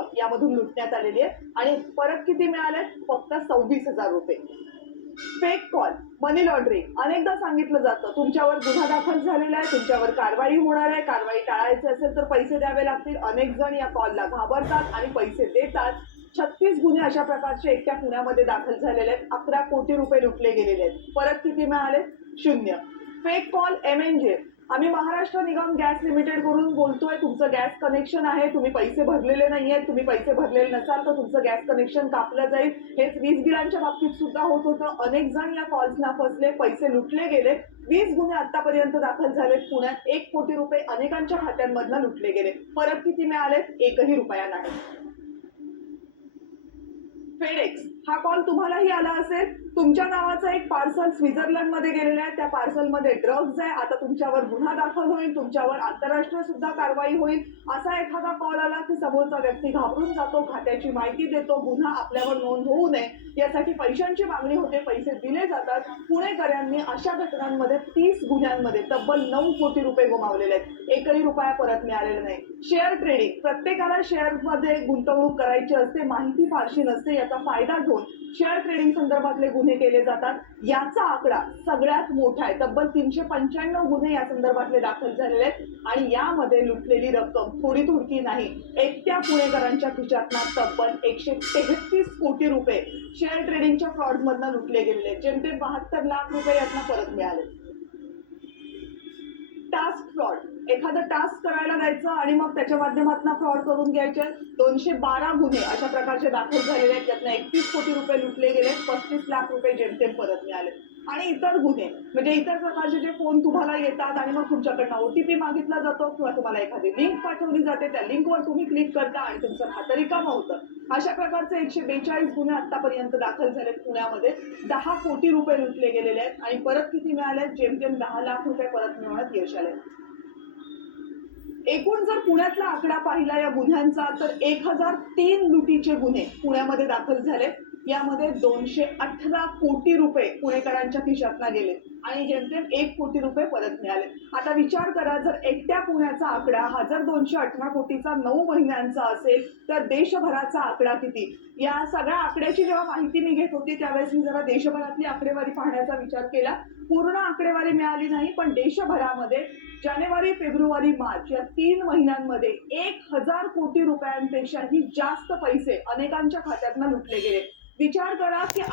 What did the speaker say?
रक्कम यामधून लुटण्यात आलेली आहे आणि परत किती मिळाले? फक्त 26,000 रुपये. फेक कॉल, मनी लॉन्ड्रिंग अनेकदा सांगितलं जातं तुमच्यावर गुन्हा दाखल झालेला आहे, तुमच्यावर कारवाई होणार आहे, कारवाई टाळायची असेल तर पैसे द्यावे लागतील. अनेक जण या कॉलला घाबरतात आणि पैसे देतात. 36 गुन्हे अशा प्रकारचे एकट्या पुण्यामध्ये दाखल झालेले आहेत. 11 कोटी रुपये लुटले गेलेले आहेत. परत किती मिळाले? 0. फेक कॉल MNJ, आम्ही महाराष्ट्र निगम गॅस लिमिटेड करून बोलतोय, तुमचं गॅस कनेक्शन आहे, तुम्ही पैसे भरलेले नाहीये, तुम्ही पैसे भरलेले नसाल तर तुमचं गॅस कनेक्शन कापलं जाईल. हेच वीज बिलांच्या बाबतीत सुद्धा होत होतं. अनेक जण या कॉल्सना फसले, पैसे लुटले गेले. 20 गुन्हे आतापर्यंत दाखल झालेत पुण्यात. 1 कोटी रुपये अनेकांच्या खात्यांमधनं लुटले गेले. परत किती मिळाले? 1ही रुपया नाही. फेडेक्स, हा कॉल तुम्हालाही आला असेल. तुमच्या नावाचं एक पार्सल स्वित्झर्लंड मध्ये गेलेलं आहे, त्या पार्सल मध्ये ड्रग्ज आहे, आता तुमच्यावर गुन्हा दाखल होईल, तुमच्यावर आंतरराष्ट्रीय सुद्धा कारवाई होईल. असा एखादा कॉल आला की समोरचा व्यक्ती घाबरून जातो, खात्याची माहिती देतो, गुन्हा आपल्यावर नोंद होऊ नये यासाठी पैशांची मागणी होते, पैसे दिले जातात. पुणेकरांनी अशा घटनांमध्ये 30 गुन्ह्यांमध्ये तब्बल 9 कोटी रुपये गमावलेले आहेत. 1ही रुपया परत मिळालेला नाही. शेअर ट्रेडिंग, प्रत्येकाला शेअर मध्ये गुंतवणूक करायची असते, माहिती फारशी नसते, याचा फायदा घेऊन शेअर ट्रेडिंग संदर्भातले गुन्हे केले जातात. याचा आकडा सगळ्यात मोठा आहे. तब्बल 395 गुन्हे या संदर्भातले दाखल झालेले आहेत आणि यामध्ये लुटलेली रक्कम थोडी थोडकी नाही. एकट्या पुणेकरांच्या खिशातनं तब्बल 133 कोटी रुपये शेअर ट्रेडिंगच्या फ्रॉड मधनं लुटले गेलेले आहेत. जेमतेम 72 लाख रुपये यातनं परत मिळाले. टास्क फ्रॉड, एखादं टास्क करायला द्यायचं आणि मग त्याच्या माध्यमातून फ्रॉड करून घ्यायचे. 212 गुन्हे अशा प्रकारचे दाखल झालेले आहेत. त्यातनं 31 कोटी रुपये लुटले गेले, 35 लाख रुपये जेमतेम परत मिळाले. आणि इतर गुन्हे म्हणजे इतर प्रकारचे जे फोन तुम्हाला येतात आणि मग तुमच्याकडनं OTP मागितला जातो किंवा तुम्हाला एखादी लिंक पाठवली जाते, त्या लिंकवर तुम्ही क्लिक करता आणि तुमचं खातं रिकामं होतं. अशा प्रकारचे 142 गुन्हे आतापर्यंत दाखल झालेत पुण्यामध्ये. 10 कोटी रुपये लुटले गेलेले आहेत आणि परत किती मिळाले? जेमतेम 10 लाख रुपये परत मिळवण्यात यश आले. एकूण जर पुण्यातला आकडा पाहिला या गुन्ह्यांचा तर 1003 लुटीचे गुन्हे पुण्यामध्ये दाखल झाले. यामध्ये 218 कोटी रुपये पुणेकरांच्या खिशातनं गेले आणि जेमतेम 1 कोटी रुपये परत मिळाले. आता विचार करा, जर एकट्या पुण्याचा आकडा 1218 कोटीचा 9 महिन्यांचा असेल तर देशभराचा आकडा किती? या सगळ्या आकड्याची जेव्हा माहिती मी घेत होती त्यावेळेस मी जरा देशभरातली आकडेवारी पाहण्याचा विचार केला. पूर्ण आकडेवारी मिळाली नाही, पण देशभरामध्ये जानेवारी, फेब्रुवारी, मार्च या 3 महिन्यांमध्ये 1000 कोटी रुपयांपेक्षाही जास्त पैसे अनेकांच्या खात्यातनं लुटले गेले. विचार करा की